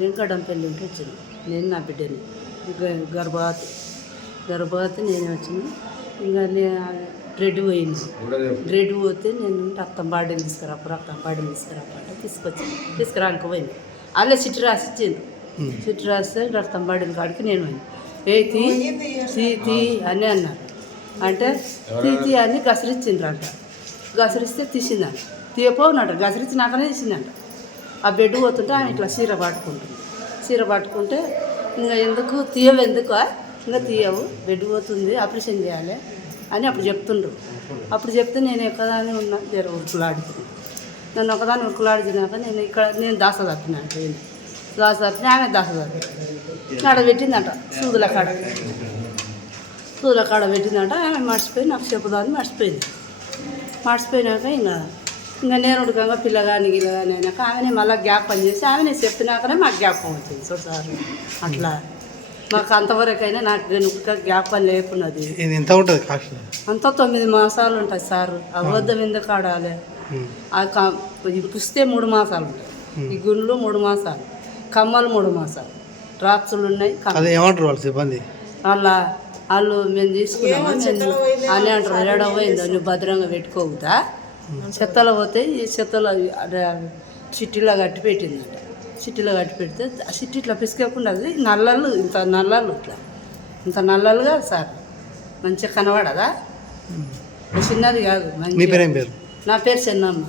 వెంకటంపల్లి ఇంటికి వచ్చింది. నేను నా బిడ్డని గర్భవతి నేను వచ్చిన. ఇంకా బ్రెడ్ పోయింది. బ్రెడ్ పోతే నేను రక్తం బాడీలు తీసుకురాపంటే తీసుకురానికి పోయింది. అలా చిట్టు రాసి ఇచ్చింది. చిట్టు రాస్తే రక్తం బాడీల కాడికి నేను పోయింది. తీ అని అన్నారు. అంటే తీ అని గసరిచ్చిండ్రంట. గసరిస్తే తీసిందంట. తీయపోనట గసరిచ్చినాకనే తీసిందంట. ఆ బెడ్ పోతుంటే ఆమె ఇట్లా చీర పట్టుకుంటే ఇంకా ఎందుకు తీయవు, ఎందుకు ఇంకా తీయవు, బెడ్ పోతుంది, ఆపరేషన్ చేయాలి అని అప్పుడు చెప్తుండ్రు. అప్పుడు చెప్తే నేను ఎక్కదాన్ని ఉన్నా జర ఉరుకులాడుతున్నాను. నన్ను ఒకదాన్ని ఉరుకులాడుతున్నాక నేను దాస తప్పినాను. ఆమె దాస తప్పి కాడ పెట్టిందంట. సూదుల కాడ పెట్టిందంట. ఆమె మర్చిపోయి నాకు చెప్పుదాన్ని మర్చిపోయినాక ఇంకా నేను ఉడకంగా పిల్లగాని అయినాక ఆమెనే మళ్ళీ జ్ఞాపకం చేసి ఆమెనే చెప్పినాకనే మాకు జ్ఞాపకం వచ్చింది. సార్ అట్లా మాకు అంతవరకైనా నాకు జ్ఞాపకం లేకున్నది. ఎంత ఉంటుంది కాస్ట్? అంతా 9 మాసాలు ఉంటుంది సార్. అబద్ధం ఎందుకు ఆడాలి? పుస్తే 3 మాసాలు ఉంటాయి. ఈ గుండ్లు 3 మాసాలు, కమ్మలు 3 మాసాలు, రాత్రులు ఉన్నాయి. ఏమంటారు వాళ్ళు సిబ్బంది? వాళ్ళు మేము తీసుకున్నాము అని అంటారు. ఏడవ పోయిందో నువ్వు భద్రంగా పెట్టుకోవుతా, చెత్తలో పోతే ఈ చెత్తలో చిట్టిలో కట్టి పెట్టిందంట. చిట్టిలో కట్టి పెడితే ఆ చిట్టి ఇట్లా పిసుకోకుండా అది నల్లలు ఇంత నల్లలు కాదు సార్, మంచిగా కనబడదా? చిన్నది కాదు. మీ పేరు ఏం పేరు? నా పేరు చెన్నమ్మ.